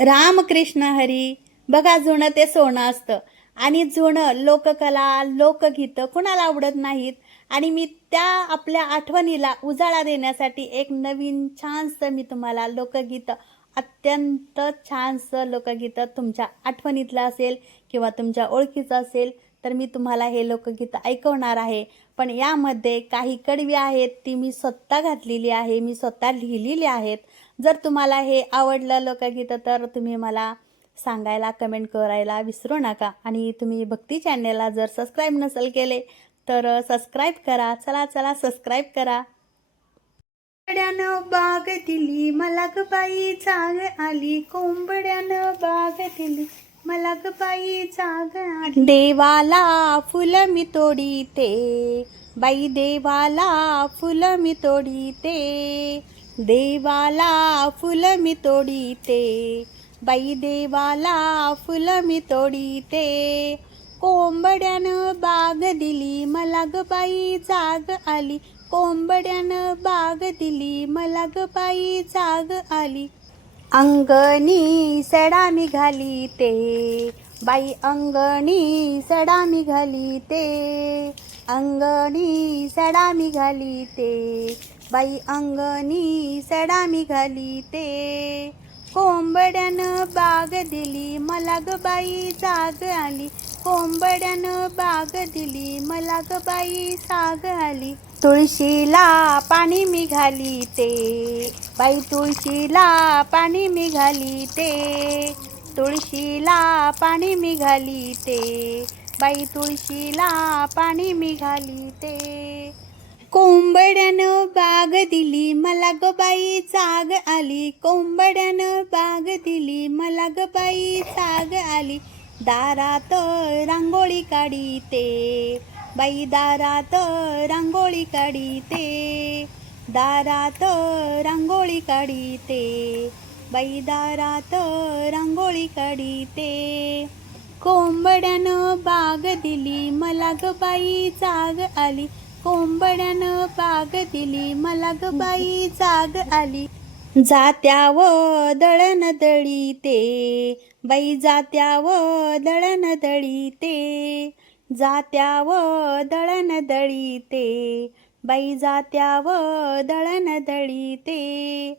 रामकृष्ण हरी. बघा जुनं ते सोनं असतं. आणि जुनं लोककला लोकगीतं कुणाला आवडत नाहीत? आणि मी त्या आपल्या आठवणीला उजाळा देण्यासाठी एक नवीन छानसं मी तुम्हाला लोकगीतं अत्यंत छानसं लोकगीतं तुमच्या आठवणीतलं असेल किंवा तुमच्या ओळखीचं असेल तर मी तुम्हाला हे लोकगीतं ऐकवणार आहे. पण यामध्ये काही कडवी आहेत ती मी स्वतः घातलेली आहे मी स्वतः लिहिलेली आहेत. जर तुम्हाला हे आवडलं लोकगीतं तर तुम्ही मला सांगायला कमेंट करायला विसरू नका. आणि तुम्ही भक्ती चॅनलला जर सबस्क्राईब नसेल केले तर सबस्क्राईब करा. चला चला सबस्क्राईब करा. कोंबड्यानं बाग दिली मला बाई चांग आली. कोंबड्यानं बाग दिली मला ग बाई चाग देवाला फुलं मी तोडीते. बाई देवाला फुलं मी तोडीते. देवाला फुलं मी तोडीते. बाई देवाला फुलं मी तोडीते. कोंबड्यानं बाग दिली मला ग बाई जाग आली. कोंबड्यानं बाग दिली मला ग बाई जाग आली. अंगणी सडा निघाली ते. बाई अंगणी सडा निघाली ते. अंगणी सडा निघाली ते. बाई अंगणी सडा निघाली ते. कोंबड्यानं बाग दिली मला ग बाई जाग आली. कोंबड्यानं बाग दिली. मला ग बाई साग आली. तुळशीला पाणी मी घाली ते. बाई तुळशीला पाणी मी घाली ते. तुळशीला पाणी मी घाली ते. बाई तुळशीला पाणी मी घाली ते. कोंबड्यानं बाग दिली. मला ग बाई चाग आली. कोंबड्यानं बाग दिली. मला ग बाई चाग आली. दारात रांगोळी काढीते बाई दारात रांगोळी काढीते दारात रांगोळी काढीते बाई दारात रांगोळी काढीते कोंबड्यानं बाग दिली मला ग बाई जाग आली कोंबड्यानं बाग दिली मला ग बाई जाग आली जात्याव दळण दळीते. बाई जात्याव दळण दळीते. जात्याव दळण दळीते. बाई जात्याव दळण दळीते.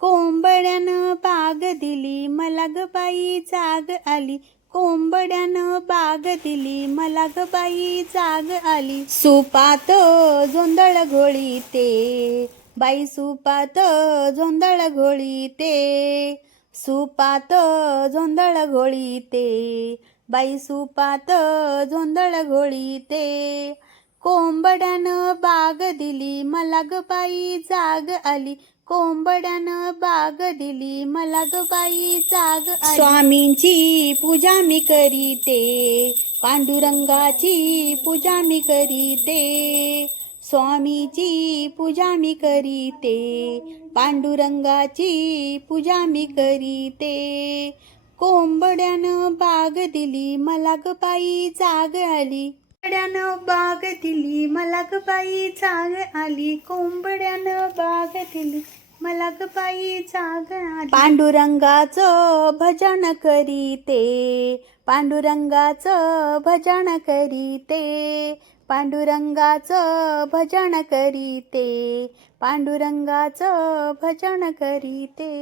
कोंबड्यानं बाग दिली मला ग बाई जाग आली. कोंबड्यानं बाग दिली मला ग बाई जाग आली. सुपात जोंदळ घोळीते. बाई सुपात झोंदळ घोळीते. सुपात झोंदळ घोळीते. बाई सुपात झोंदळ घोळीते. कोंबड्यानं बाग दिली मला ग बाई जाग आली. कोंबड्यानं बाग दिली मला ग बाई जाग आली. स्वामींची पूजा मी करीते पांडुरंगाची पूजा मी करीते. स्वामीची पूजा मी करीते पांडुरंगाची पूजा मी करीते. कोंबड्यानं बाग दिली मला ग बाई जाग आली. कोंबड्यानं बाग दिली मला ग बाई जाग आली. कोंबड्यानं बाग दिली मला ग बाई जाग आली. पांडुरंगाचं भजन करीते पांडुरंगाचं भजन करीते. पांडुरंगाचं भजन करीते पांडुरंगाचं भजन करीते.